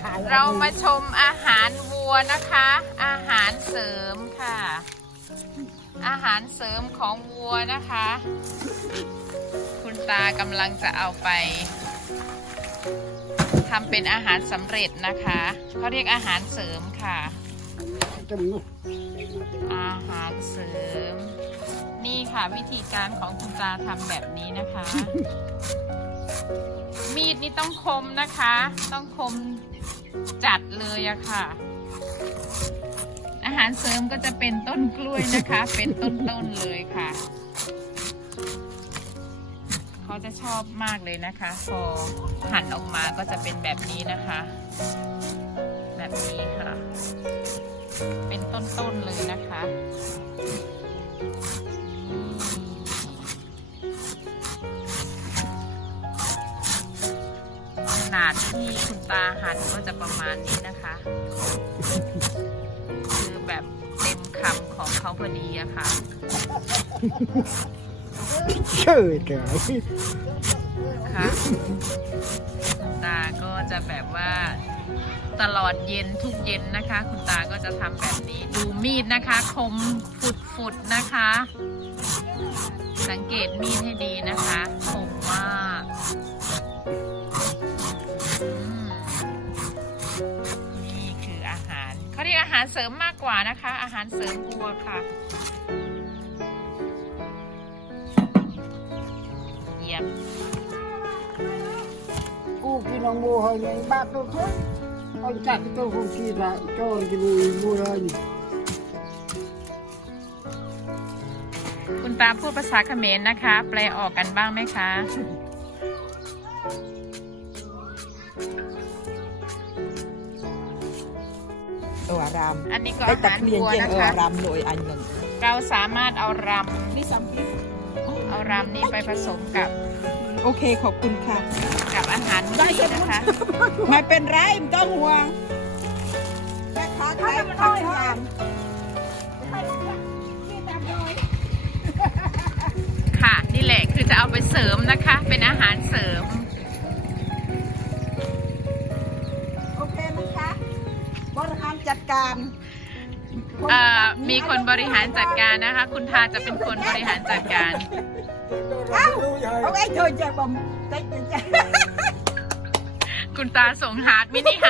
ถ่ายเรามาชมอาหารวัวนะคะ อาหารเสริมค่ะ อาหารเสริมของวัวนะคะ คุณตากำลังจะเอาไปทำเป็นอาหารสำเร็จนะคะเขาเรียกอาหารเสริมค่ะ อาหารเสริม นี่ค่ะวิธีการของคุณตาทำแบบนี้นะคะ มีดนี่ต้องคมนะคะ ต้องคมจัดเลยอะค่ะ อาหารเสริมก็จะเป็นต้นกล้วยนะคะ เป็นต้นๆเลยค่ะ เขาจะชอบมากเลยนะคะ พอหั่นออกมาก็จะเป็นแบบนี้นะคะ แบบนี้ค่ะ เป็นต้นๆเลยนะคะ นาดที่คุณตาหั่นก็จะประมาณนี้นะคะ คือแบบเต็มคำของเขาพอดีอะค่ะ เชื่อเถอะค่ะคุณตาก็จะแบบว่าตลอดเย็นทุกเย็นนะคะ คุณตาก็จะทำแบบนี้ ดูมีดนะคะ คมฟุดๆนะคะ สังเกตมีดให้ดีนะคะคมมาก หารเสริมมากกว่านะคะ อาหารเสริมวัวค่ะเยี่ยมกูกินน้องโมหอยในบ้านตัวทุกเอาจักตัวกูกินละโจนกินมูเลยคุณตาพูดภาษาเขมรนะคะ แปลออกกันบ้างไหมคะ เอออารามอันนี้ก็ได้อาตักหารเมียนวัวเจียงนะเออคะอารามโดยอันหนึ่งเราสามารถเอารนี่ซัมพีำเอารำนี้ไปผสมกับโอเคขอบคุณค่ะ กับอาหารมื้อนี้นะคะ ไม่เป็นไรไม่ต้องห่วงแม่ค้าขายทุกอย่างค่ะ นี่แหละคือจะเอาไปเสริมนะคะ เป็นอาหารเสริม จัดการเอ่อมีคนบริหารจัดการนะคะ คุณทาจะเป็นคนบริหารจัดการ เอ้าเอาไอ้เธอจะบอมเต็กจะคุณตาส่งฮาร์ดมินิฮาร์ดให้